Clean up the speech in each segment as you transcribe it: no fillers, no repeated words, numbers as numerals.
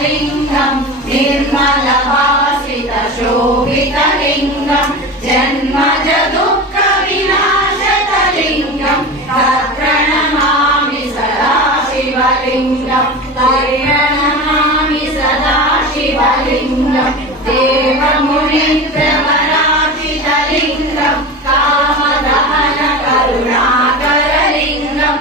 शिवलिङ्गं निर्मलवासितशोभितलिङ्गं जन्मज दुःखविनाशकलिङ्गं तत्प्रणमामि सदा शिवलिङ्गं तत्प्रणमामि सदा शिवलिङ्गं देवमुनिप्रवराजितलिङ्गं कामदहन करुणाकरलिङ्गं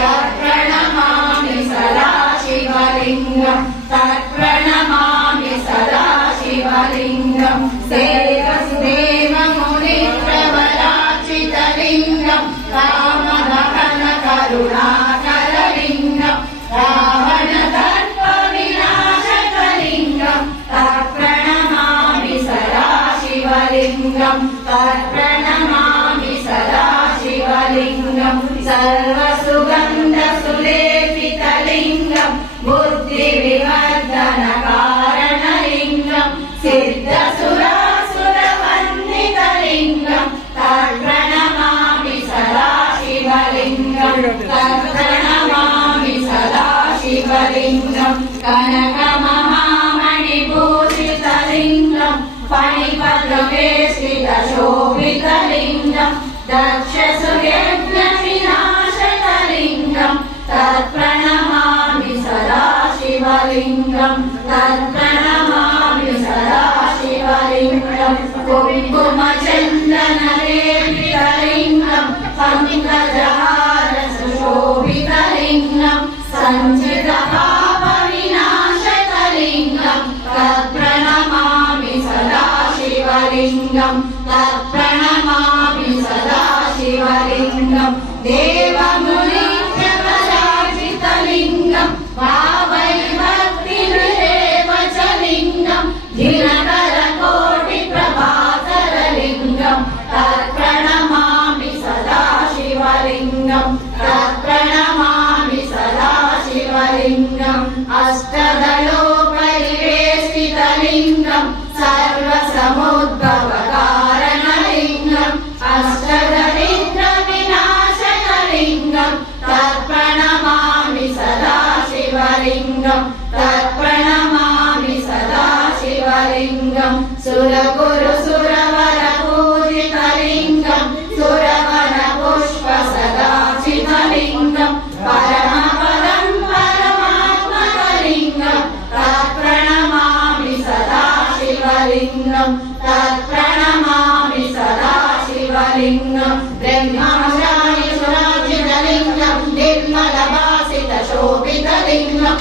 तत्प्रणमामि सदा शिवलिङ्गं तत्प्रणमामि सदा शिवलिङ्गं देवमुनिप्रवराजितलिङ्गं कामदहन करुणाकरलिङ्गं रावणदर्पविनाशकलिङ्गं तत्प्रणमामि सदा शिवलिङ्गं तत्प्रणमामि सदा शिवलिङ्गं सर्वसुगन्धसुलेपितलिङ्गं बुद्धिविवर्धनकारणलिङ्गं सिद्धसुरासुरवन्दितलिङ्गं तत्प्रणमामि सदा शिवलिङ्गं तत्प्रणमामि सदा शिवलिङ्गं कनकमहामणिभूषितलिङ्गं फणिपद्मवेष्टितशोभितलिङ्गं दक्षसुयज्ञविनाशकलिङ्गं तत्प्रणमामि सदा शिवलिङ्गं तत्प्रणमामि सदा शिवलिङ्गं कुङ्कुमचन्दनलेपितलिङ्गं पङ्कजहारसुशोभितलिङ्गं सञ्चितपापविनाशकलिङ्गं तत्प्रणमामि सदा शिवलिङ्गं तत्प्रणमामि सदा शिवलिङ्गं देवमुनिप्रवराजितलिङ्गं भावैर्भक्तिनिरेवचलिङ्गं दिनकरकोटिप्रभाकरलिङ्गं तत्प्रणमामि सदा शिवलिङ्गं तत्प्रणमामि सदा शिवलिङ्गम् अष्टदलोपरिवेष्टितलिङ्गं सर्वसमुद्भवकारणलिङ्गम् अष्टदरिद्रविनाशकलिङ्गं तत्प्रणमामि सदा शिवलिङ्गं तत्प्रणमामि सदा शिवलिङ्गं सुरगुरुसुरवरपूजितलिङ्गं सुरवनपुष्पसदाचितलिङ्गं परमपदं परमात्मकलिङ्गं तत्प्रणमामि सदा शिवलिङ्गं तत्प्रणमामि सदा शिवलिङ्गं ब्रह्मचारिसुराजितलिङ्गं निर्मलवासितशोभितलिङ्गं